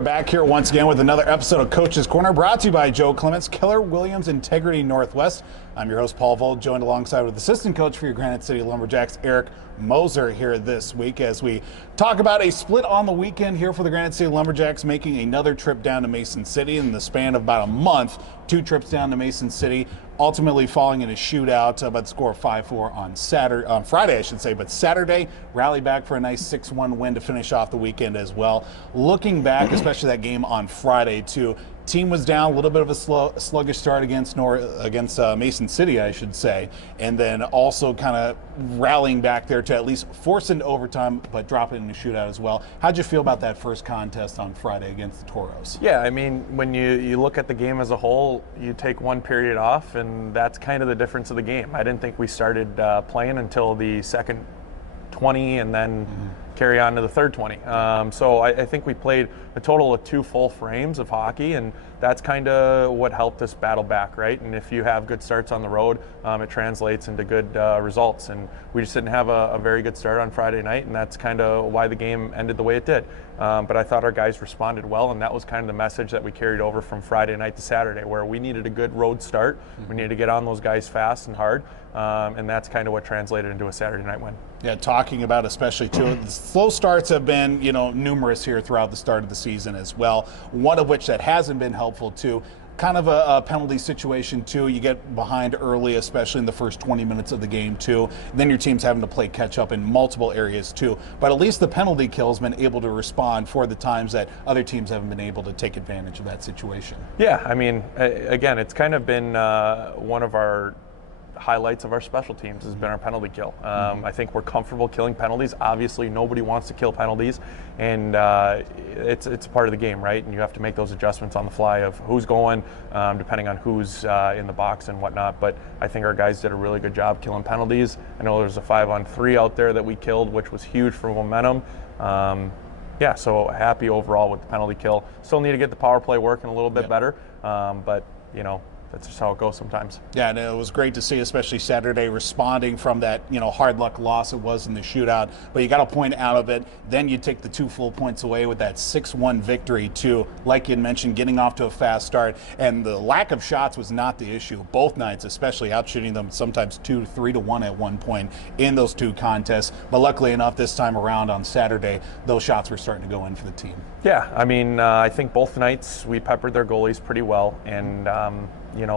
are back here once again with another episode of Coach's Corner, brought to you by Joe Clemence, Keller Williams Integrity Northwest. I'm your host, Paul Vold, joined alongside with assistant coach for your Granite City Lumberjacks, Eric Moser, here this week as we talk about a split on the weekend here for the Granite City Lumberjacks, making another trip down to Mason City in the span of about a month. 2 trips down to Mason City, ultimately falling in a shootout by the score of 5-4 on Friday, I should say. But Saturday, rally back for a nice 6-1 win to finish off the weekend as well. Looking back, especially that game on Friday, too, team was down, a little bit of a sluggish start against Mason City, I should say, and then also kind of rallying back there to at least force into overtime, but drop it in the shootout as well. How'd you feel about that first contest on Friday against the Toros? Yeah, I mean, when you look at the game as a whole, you take one period off, and that's kind of the difference of the game. I didn't think we started playing until the second 20 and then carry on to the third 20. So I think we played a total of 2 full frames of hockey, and that's kind of what helped us battle back, right? And if you have good starts on the road, it translates into good results. And we just didn't have a very good start on Friday night, and that's kind of why the game ended the way it did. But I thought our guys responded well, and that was kind of the message that we carried over from Friday night to Saturday, where we needed a good road start. We needed to get on those guys fast and hard, and that's kind of what translated into a Saturday night win. Yeah, talking about especially too, the slow starts have been, numerous here throughout the start of the season as well. One of which that hasn't been helpful too. Kind of a penalty situation too. You get behind early, especially in the first 20 minutes of the game too. Then your team's having to play catch up in multiple areas too. But at least the penalty kill's been able to respond for the times that other teams haven't been able to take advantage of that situation. Yeah, I mean, again, it's kind of been one of our highlights of our special teams has been our penalty kill. I think we're comfortable killing penalties. Obviously, nobody wants to kill penalties, and it's a part of the game, right? And you have to make those adjustments on the fly of who's going, depending on who's in the box and whatnot. But I think our guys did a really good job killing penalties. I know there's a 5-on-3 out there that we killed, which was huge for momentum. Yeah, so happy overall with the penalty kill. Still need to get the power play working a little bit better, but that's just how it goes sometimes. Yeah, and it was great to see, especially Saturday, responding from that, hard luck loss it was in the shootout. But you got a point out of it. Then you take the 2 full points away with that 6-1 victory, too. Like you mentioned, getting off to a fast start. And the lack of shots was not the issue. Both nights, especially outshooting them sometimes 2-3-1 at one point in those 2 contests. But luckily enough, this time around on Saturday, those shots were starting to go in for the team. Yeah, I mean, I think both nights we peppered their goalies pretty well. And,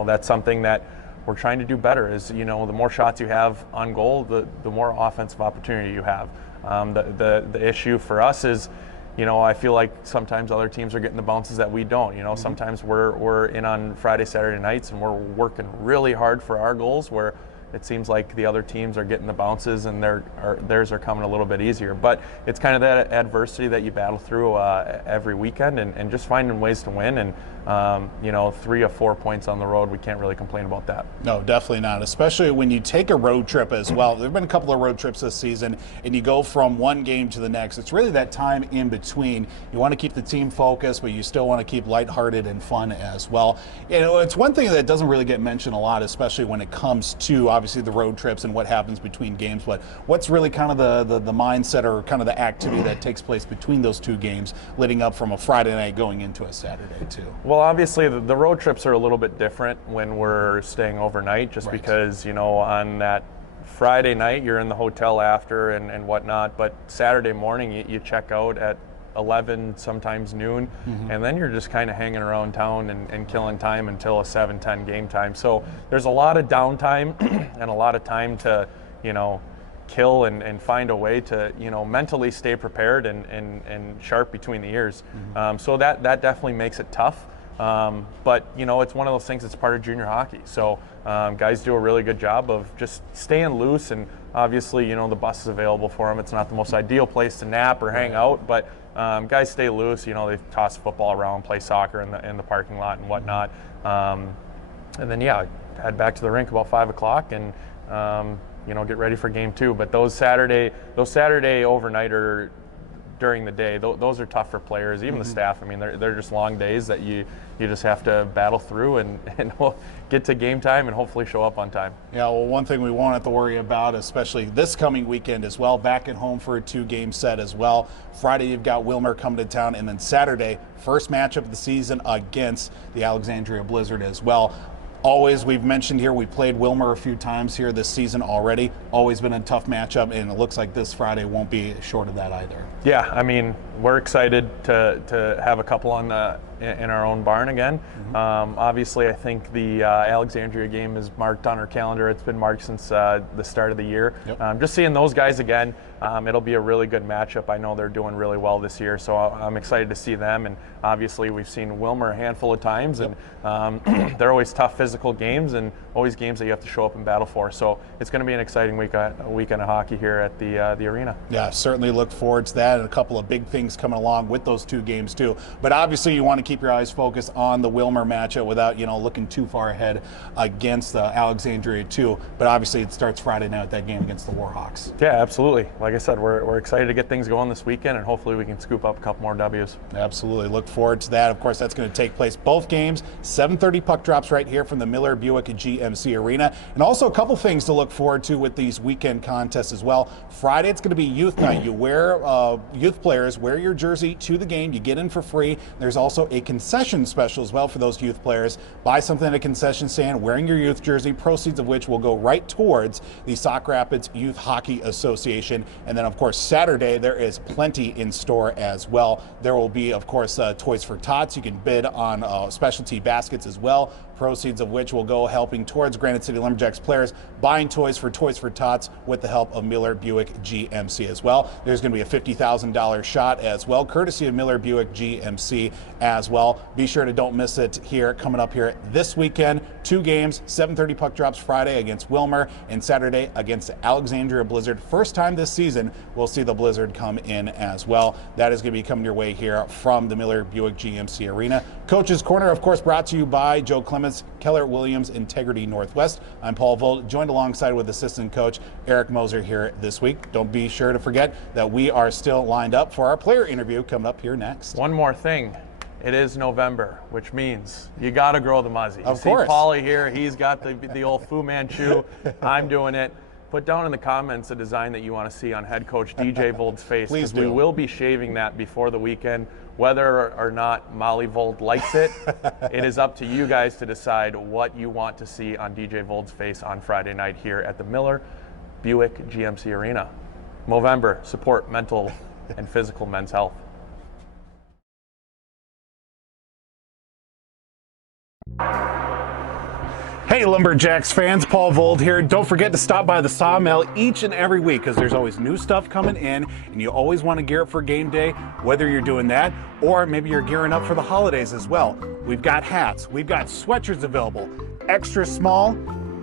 that's something that we're trying to do better is, the more shots you have on goal, the more offensive opportunity you have. The issue for us is, I feel like sometimes other teams are getting the bounces that we don't. Sometimes we're in on Friday, Saturday nights, and we're working really hard for our goals, where it seems like the other teams are getting the bounces and theirs are coming a little bit easier. But it's kind of that adversity that you battle through every weekend and just finding ways to win. And, 3 of 4 points on the road, we can't really complain about that. No, definitely not, especially when you take a road trip as well. There have been a couple of road trips this season, and you go from one game to the next. It's really that time in between. You want to keep the team focused, but you still want to keep lighthearted and fun as well. It's one thing that doesn't really get mentioned a lot, especially when it comes to, obviously, the road trips and what happens between games, but what's really kind of the mindset or kind of the activity that takes place between those 2 games leading up from a Friday night going into a Saturday too? Well, obviously the road trips are a little bit different when we're staying overnight, just because, on that Friday night you're in the hotel after and whatnot, but Saturday morning you check out at 11, sometimes noon, and then you're just kind of hanging around town and killing time until a 7-10 game time. So there's a lot of downtime and a lot of time to, kill and find a way to, mentally stay prepared and sharp between the ears. So that definitely makes it tough. But, it's one of those things that's part of junior hockey. So guys do a really good job of just staying loose, and obviously, the bus is available for them. It's not the most ideal place to nap or hang out, but guys stay loose. They toss football around, play soccer in the parking lot and whatnot. And then, head back to the rink about 5 o'clock and, get ready for game 2. But those Saturday overnighter during the day. Those are tough for players, even the staff. I mean, they're just long days that you just have to battle through and get to game time and hopefully show up on time. Yeah, well, one thing we won't have to worry about, especially this coming weekend as well, back at home for a 2-game set as well. Friday, you've got Wilmer coming to town, and then Saturday, first matchup of the season against the Alexandria Blizzard as well. Always, we've mentioned here, we played Wilmer a few times here this season already. Always been a tough matchup, and it looks like this Friday won't be short of that either. Yeah, I mean, we're excited to have a couple in our own barn again. Obviously, I think the Alexandria game is marked on our calendar. It's been marked since the start of the year. Yep. Just seeing those guys again, it'll be a really good matchup. I know they're doing really well this year, so I'm excited to see them. And obviously, we've seen Wilmer a handful of times, and they're always tough physical games and always games that you have to show up and battle for. So it's going to be an exciting weekend of hockey here at the arena. Yeah, certainly look forward to that, and a couple of big things coming along with those 2 games too. But obviously, you want to keep your eyes focused on the Wilmer matchup without looking too far ahead against Alexandria too. But obviously, it starts Friday night with that game against the Warhawks. Yeah, absolutely. Like I said, we're excited to get things going this weekend, and hopefully we can scoop up a couple more W's. Absolutely. Look forward to that. Of course, that's going to take place both games, 7:30 puck drops right here from the Miller Buick GMC Arena. And also a couple things to look forward to with these weekend contests as well. Friday, it's going to be youth night. You wear, youth players, wear your jersey to the game. You get in for free. There's also a concession special as well for those youth players. Buy something at a concession stand wearing your youth jersey, proceeds of which will go right towards the Sauk Rapids Youth Hockey Association. And then, of course, Saturday, there is plenty in store as well. There will be, of course, Toys for Tots. You can bid on specialty baskets as well, proceeds of which will go helping towards Granite City Lumberjacks players buying toys for Tots with the help of Miller Buick GMC as well. There's going to be a $50,000 shot as well, courtesy of Miller Buick GMC as well. Be sure to don't miss it here, coming up here this weekend. 2 games, 7:30 puck drops Friday against Wilmer and Saturday against the Alexandria Blizzard. First time this season we'll see the Blizzard come in as well. That is going to be coming your way here from the Miller Buick GMC Arena. Coach's Corner, of course, brought to you by Joe Clemence, Keller Williams, Integrity Northwest. I'm Paul Vold, joined alongside with assistant coach Eric Moser here this week. Don't be sure to forget that we are still lined up for our player interview coming up here next. One more thing. It is November, which means you got to grow the muzzy. Of course. See Paulie here, he's got the old Fu Manchu. I'm doing it. Put down in the comments a design that you want to see on head coach DJ Vold's face. Please do. We will be shaving that before the weekend. Whether or not Molly Vold likes it, it is up to you guys to decide what you want to see on DJ Vold's face on Friday night here at the Miller Buick GMC Arena. Movember, support mental and physical men's health. Hey Lumberjacks fans, Paul Vold here. Don't forget to stop by the Sawmill each and every week because there's always new stuff coming in and you always want to gear up for game day, whether you're doing that or maybe you're gearing up for the holidays as well. We've got hats, we've got sweatshirts available, extra small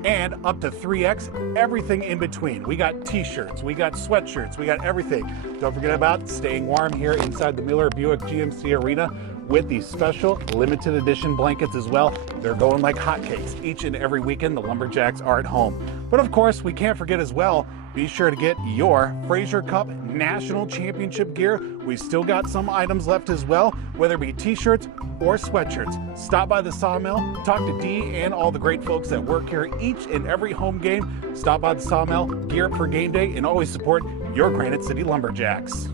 and up to 3X, everything in between. We got t-shirts, we got sweatshirts, we got everything. Don't forget about staying warm here inside the Miller Buick GMC Arena with these special limited edition blankets as well. They're going like hotcakes. Each and every weekend, the Lumberjacks are at home. But of course, we can't forget as well, be sure to get your Fraser Cup National Championship gear. We've still got some items left as well, whether it be t-shirts or sweatshirts. Stop by the Sawmill, talk to Dee and all the great folks that work here each and every home game. Stop by the Sawmill, gear up for game day, and always support your Granite City Lumberjacks.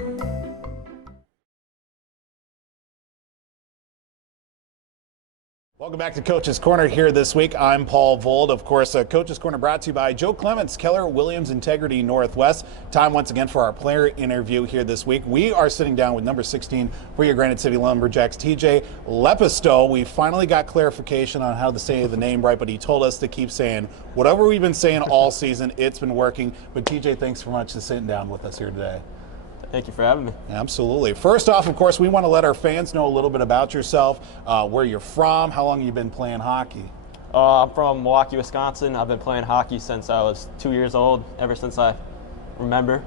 Welcome back to Coach's Corner here this week. I'm Paul Vold. Of course, Coach's Corner brought to you by Joe Clemence, Keller Williams, Integrity Northwest. Time once again for our player interview here this week. We are sitting down with number 16 for your Granite City Lumberjacks, TJ Lepisto. We finally got clarification on how to say the name right, but he told us to keep saying whatever we've been saying all season. It's been working. But TJ, thanks so much for sitting down with us here today. Thank you for having me. Absolutely. First off, of course, we want to let our fans know a little bit about yourself, where you're from, how long you've been playing hockey. I'm from Milwaukee, Wisconsin. I've been playing hockey since I was 2 years old, ever since I remember.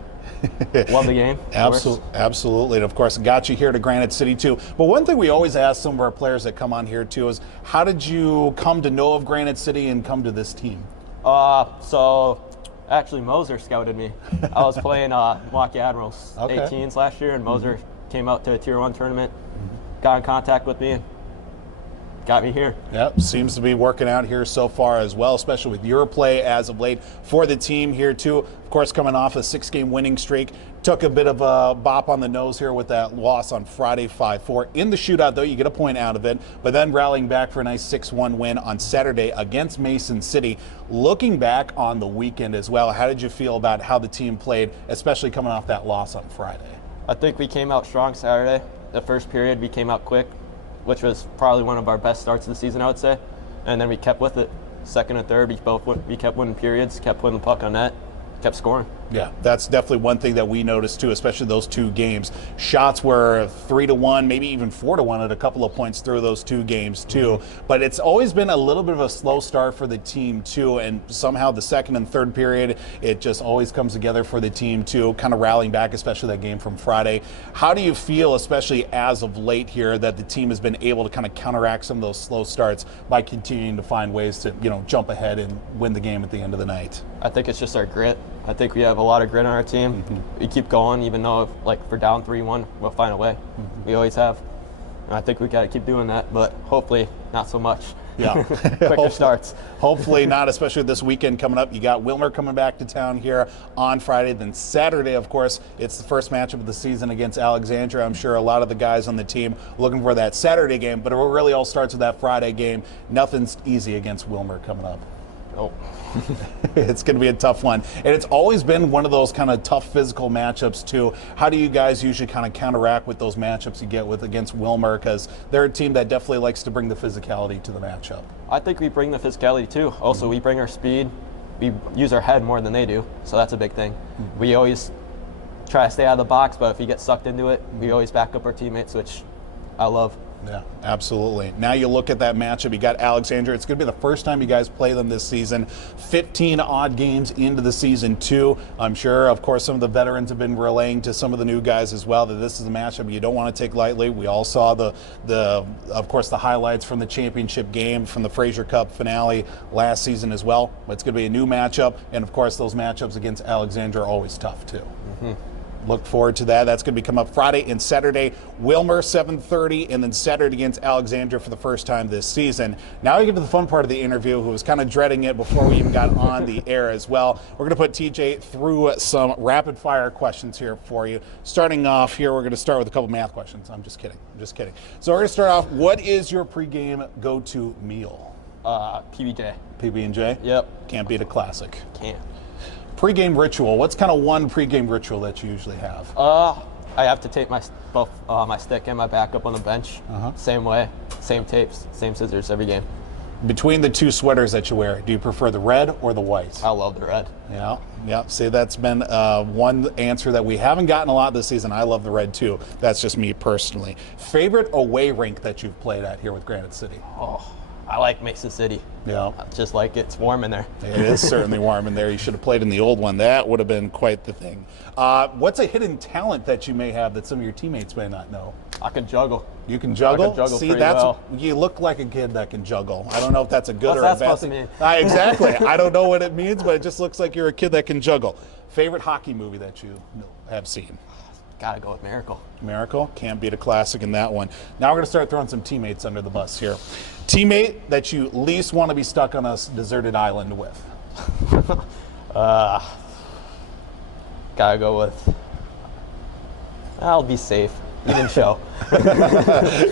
Love the game. Absolutely. And of course, got you here to Granite City too. But one thing we always ask some of our players that come on here too is, how did you come to know of Granite City and come to this team? So Actually, Moser scouted me. I was playing Milwaukee Admirals Okay. 18s last year, and Moser came out to a Tier 1 tournament, got in contact with me, and got me here. Yep, seems to be working out here so far as well, especially with your play as of late for the team here too. Of course, coming off a 6-game winning streak, took a bit of a bop on the nose here with that loss on Friday 5-4. In the shootout, though, you get a point out of it, but then rallying back for a nice 6-1 win on Saturday against Mason City. Looking back on the weekend as well, how did you feel about how the team played, especially coming off that loss on Friday? I think we came out strong Saturday. The first period, we came out quick, which was probably one of our best starts of the season, I would say. And then we kept with it. Second and third, we kept winning periods, kept putting the puck on net, kept scoring. Yeah, that's definitely one thing that we noticed too, especially those 2 games. Shots were 3-1, maybe even 4-1 at a couple of points through those 2 games too. But it's always been a little bit of a slow start for the team too, and somehow the second and third period, it just always comes together for the team too, kind of rallying back, especially that game from Friday. How do you feel, especially as of late here, that the team has been able to kind of counteract some of those slow starts by continuing to find ways to, jump ahead and win the game at the end of the night? I think it's just our grit. I think we have a lot of grit on our team. We keep going, even though if we're down 3-1, we'll find a way. We always have. And I think we got to keep doing that, but hopefully not so much. Yeah. Quicker starts. Hopefully not, especially this weekend coming up. You got Wilmer coming back to town here on Friday. Then Saturday, of course, it's the first matchup of the season against Alexandria. I'm sure a lot of the guys on the team looking for that Saturday game, but it really all starts with that Friday game. Nothing's easy against Wilmer coming up. Oh. It's going to be a tough one. And it's always been one of those kind of tough physical matchups, too. How do you guys usually kind of counteract with those matchups you get with against Wilmer? Because they're a team that definitely likes to bring the physicality to the matchup. I think we bring the physicality, too. Also, we bring our speed. We use our head more than they do, so that's a big thing. We always try to stay out of the box, but if we get sucked into it, we always back up our teammates, which I love. Yeah, absolutely. Now you look at that matchup, you got Alexandria. It's going to be the first time you guys play them this season. 15 odd games into the season, too. I'm sure, of course, some of the veterans have been relaying to some of the new guys as well that this is a matchup you don't want to take lightly. We all saw of course, the highlights from the championship game, from the Fraser Cup finale last season as well. But it's going to be a new matchup, and of course, those matchups against Alexandria are always tough, too. Look forward to that. That's going to be come up Friday and Saturday. Wilmer, 7:30, and then Saturday against Alexandria for the first time this season. Now we get to the fun part of the interview, who was kind of dreading it before we even got on the air as well. We're going to put TJ through some rapid-fire questions here for you. Starting off here, we're going to start with a couple math questions. I'm just kidding. So we're going to start off, what is your pregame go-to meal? PB&J. PB&J? Yep. Can't beat a classic. Can't. Pre-game ritual. What's kind of one pre-game ritual that you usually have? I have to tape both my stick and my backup on the bench. Same way, same tapes, same scissors every game. Between the 2 sweaters that you wear, do you prefer the red or the white? I love the red. Yeah. See, that's been one answer that we haven't gotten a lot this season. I love the red too. That's just me personally. Favorite away rink that you've played at here with Granite City? Oh, I like Mason City. Yeah. I just like it's warm in there. It is certainly warm in there. You should have played in the old one. That would have been quite the thing. What's a hidden talent that you may have that some of your teammates may not know? I can juggle. You can juggle? I can juggle See, pretty that's well. You look like a kid that can juggle. I don't know if that's a good What's or a that bad supposed to thing. mean? Exactly. I don't know what it means, but it just looks like you're a kid that can juggle. Favorite hockey movie that you have seen? Gotta go with Miracle. Miracle? Can't beat a classic in that one. Now we're going to start throwing some teammates under the bus here. Teammate that you least want to be stuck on a deserted island with? Gotta go with. I'll be safe. Eden Show.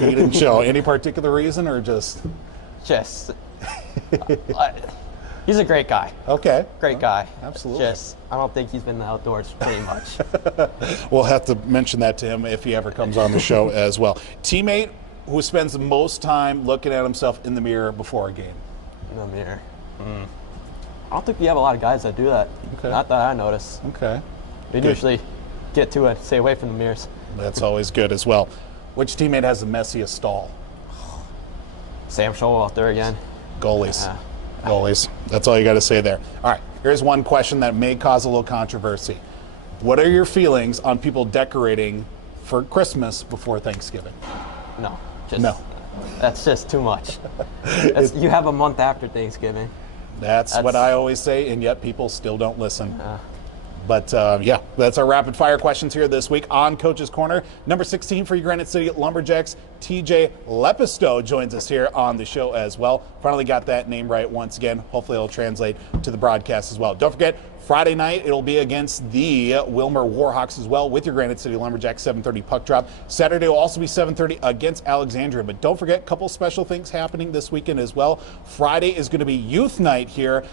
Eden Show. Any particular reason or just? Just. He's a great guy. Okay. Great guy. Absolutely. Just, I don't think he's been in the outdoors pretty much. We'll have to mention that to him if he ever comes on the show as well. Teammate who spends the most time looking at himself in the mirror before a game? In the mirror. I don't think we have a lot of guys that do that. Okay. Not that I notice. Okay. We usually get to it, stay away from the mirrors. That's always good as well. Which teammate has the messiest stall? Sam Scholl out there again. Goalies. Yeah. Goalies. That's all you got to say there. All right. Here's one question that may cause a little controversy. What are your feelings on people decorating for Christmas before Thanksgiving? No. That's just too much. You have a month after Thanksgiving. That's what I always say, and yet people still don't listen. But yeah, that's our rapid fire questions here this week on Coach's Corner. Number 16 for your Granite City Lumberjacks, TJ Lepisto joins us here on the show as well. Finally got that name right once again. Hopefully it'll translate to the broadcast as well. Don't forget, Friday night it'll be against the Wilmer Warhawks as well with your Granite City Lumberjacks, 7:30 puck drop. Saturday will also be 7:30 against Alexandria. But don't forget, a couple special things happening this weekend as well. Friday is going to be youth night here.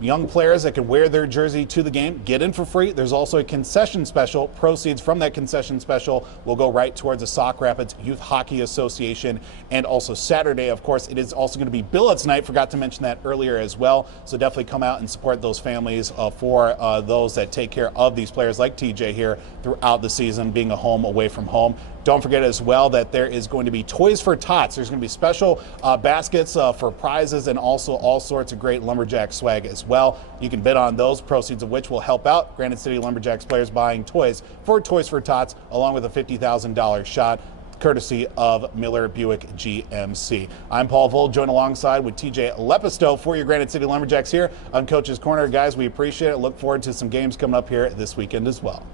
Young players that can wear their jersey to the game get in for free. There's also a concession special. Proceeds from that concession special will go right towards the Sauk Rapids Youth Hockey Association. And also Saturday, of course, it is also going to be billets night. Forgot to mention that earlier as well. So definitely come out and support those families for those that take care of these players like TJ here throughout the season, being a home away from home. Don't forget as well that there is going to be Toys for Tots. There's going to be special baskets for prizes and also all sorts of great Lumberjack swag as well. You can bid on those, proceeds of which will help out Granite City Lumberjacks players buying toys for Toys for Tots, along with a $50,000 shot, courtesy of Miller Buick GMC. I'm Paul Vold, joined alongside with TJ Lepisto for your Granite City Lumberjacks here on Coach's Corner. Guys, we appreciate it. Look forward to some games coming up here this weekend as well.